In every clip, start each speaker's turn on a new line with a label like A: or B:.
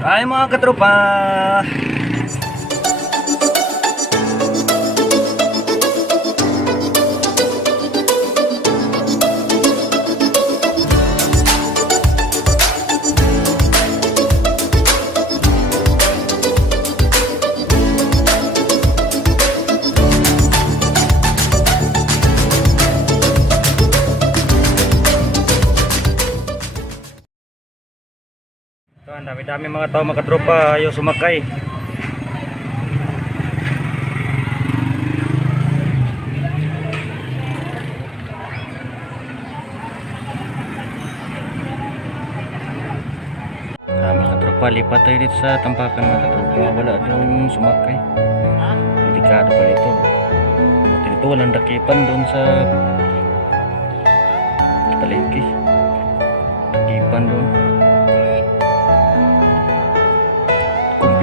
A: Ay mga katropa. Dami-dami mga tao mga katropa ayaw sumakay. Ah, mga katropa, lipat tayo dito sa tampakan mga katropa. Mawala yung sumakay. Delikado pa dito. Buti dito walang dakipan doon sa palengke. Dakipan doon.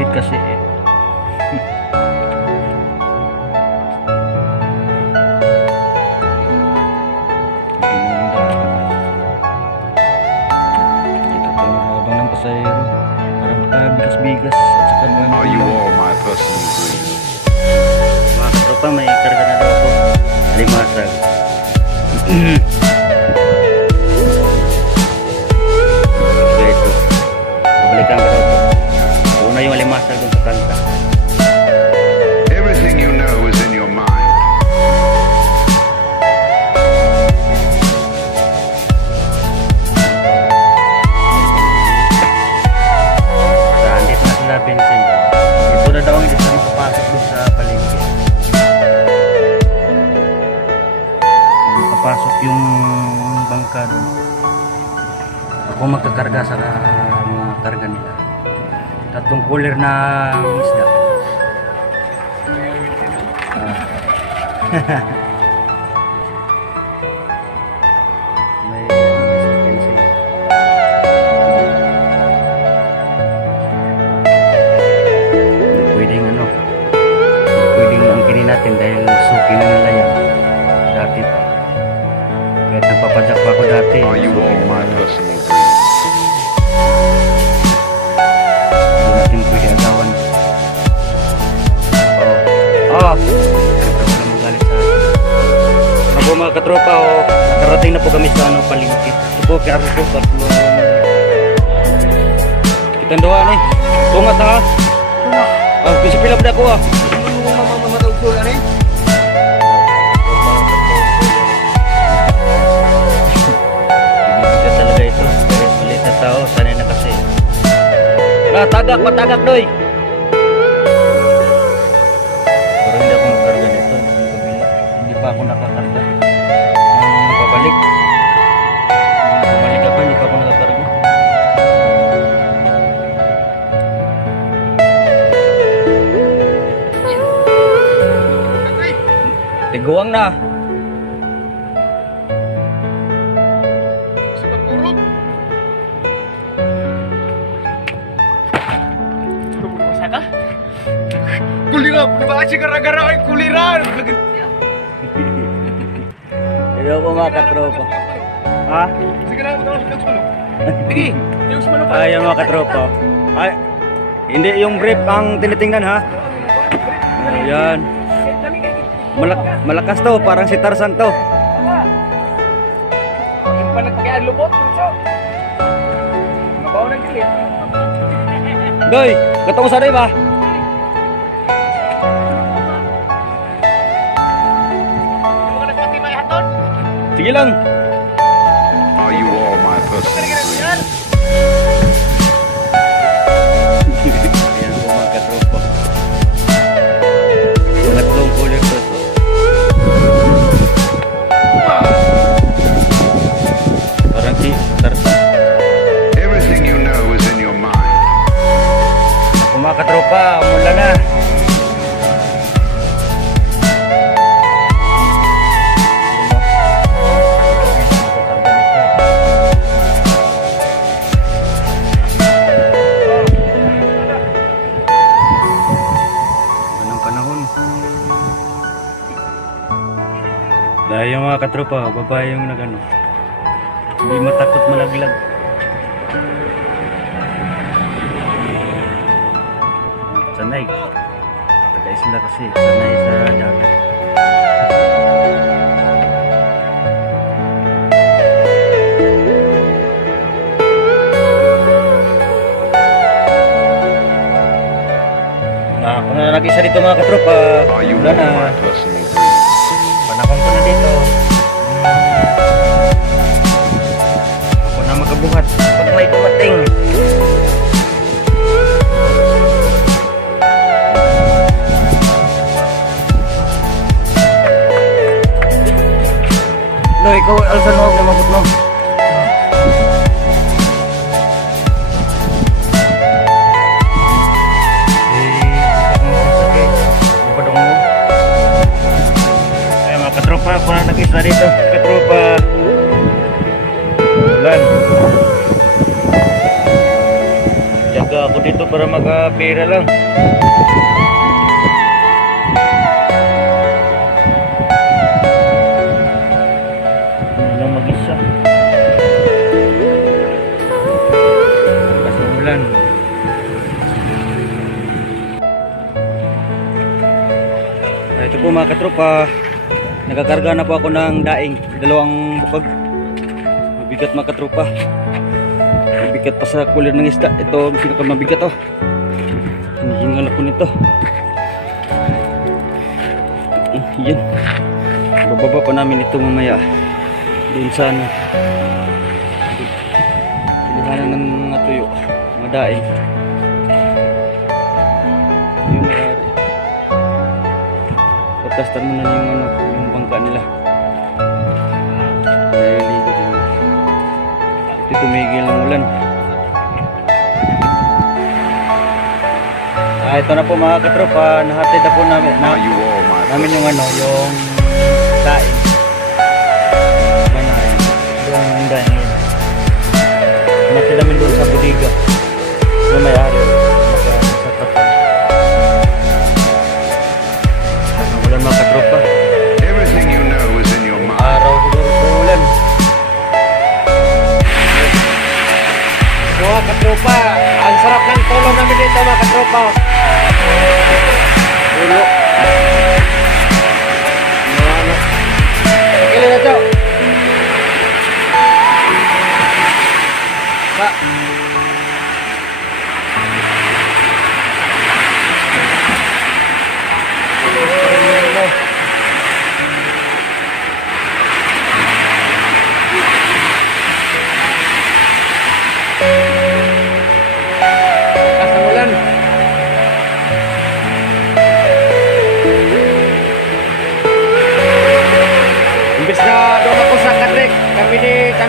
A: Complete kasi eh. Pasayro. Parang makabigas-bigas at saka mga
B: Are you all my personal dreams?
A: mga katropa may karga na daw ako. Limasag. Kaya ito. Babalikan ko daw Papasok yung bangka dun. Ako magkakarga sa mga karga nila. Tatlong cooler na isda. Ah. mga katropa, oh, nakarating na po kami sa ano, palingki. Ito po, kaya po, tatlong... Kitang doon eh. Tungat ha. Ah, ako ah. Bibigyan talaga ito. Kahit maliit na tao, sanay na kasi. Na, tagak, matagak doy. Pero hindi ako magkarga nito. Hindi pa ako nakakarga. Nung Bumalik ako, hindi pa ako nakakarga. Tiguang na.
C: Kuliran, diba kasi gara-gara kuliran?
A: Hello po mga katropa. Ha?
C: Sige na, sa sulo. Sige, yung sumano pa.
A: Ay, mga katropa. Ay, hindi yung brief ang tinitingnan ha. Ayan. Malak malakas to, parang si Tarzan to.
C: Yung pa nagkayaan lubot, so. Mabaw ng kilit.
A: Doy, katong sa ba? Sige lang.
B: Are you all my personal dreams?
A: Mga katropa, babae yung nagano. Hindi matakot malaglag. sanay. Taga isla kasi, sanay sa dagat. Ako na nag-isa dito mga katropa. Wala na. Panahon ko na dito. No, ikaw alsa no na mabot mo. Katropa, ako na nag-isa dito. Katropa. Ulan. Jaga ako dito para makapira lang. Ito po mga katropa, nagakarga na po ako ng daing, dalawang bukag. Mabigat mga katropa. Mabigat pa sa kulir ng isda. Ito ang pinakamabigat oh. Hinihingal ako nito. Ah, Yan. Bababa pa namin ito mamaya. Doon sa ano. Pilihanan ng mga tuyo. Mga daing. Pagkastan mo na yung ano, yung bangka nila. Naliligo din. Ito tumigil ng ulan. Ah, ito na po mga katropa, nahatid na po namin, na, namin yung ano, yung daing. Manahin. Yung yung yun. Nahatid namin doon sa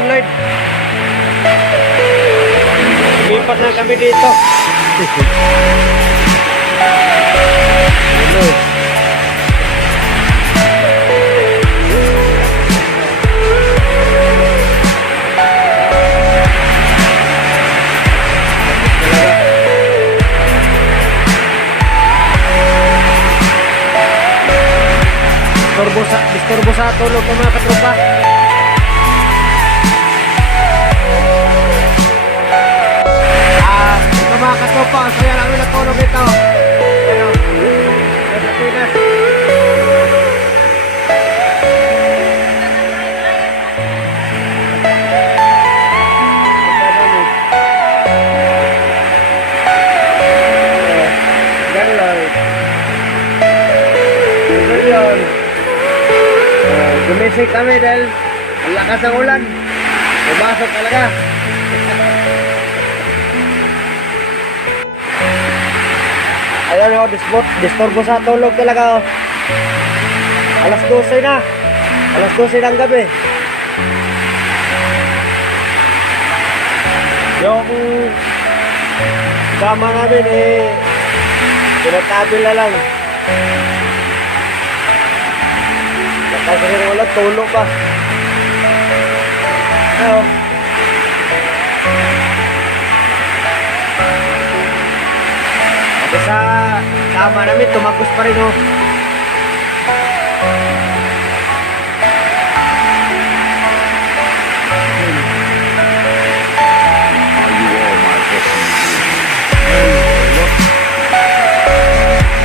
C: Lloyd. Lumipat na kami dito. Hello. Disturbo sa, disturbo sa tulog mga katropa. Ito mga katropa, ang saya namin natulog ito. Ano? Sa Pinas. Gumising kami dahil ang lakas ng ulan. Pumasok talaga. Ayun o, disturbo, disturbo sa tulog talaga o. Alas 12 na. Alas 12 ng gabi. Yung kama namin eh, tinatabi na lang. Kasi rin wala, tulog pa. Ano? Sa kama namin, tumagos pa rin oh.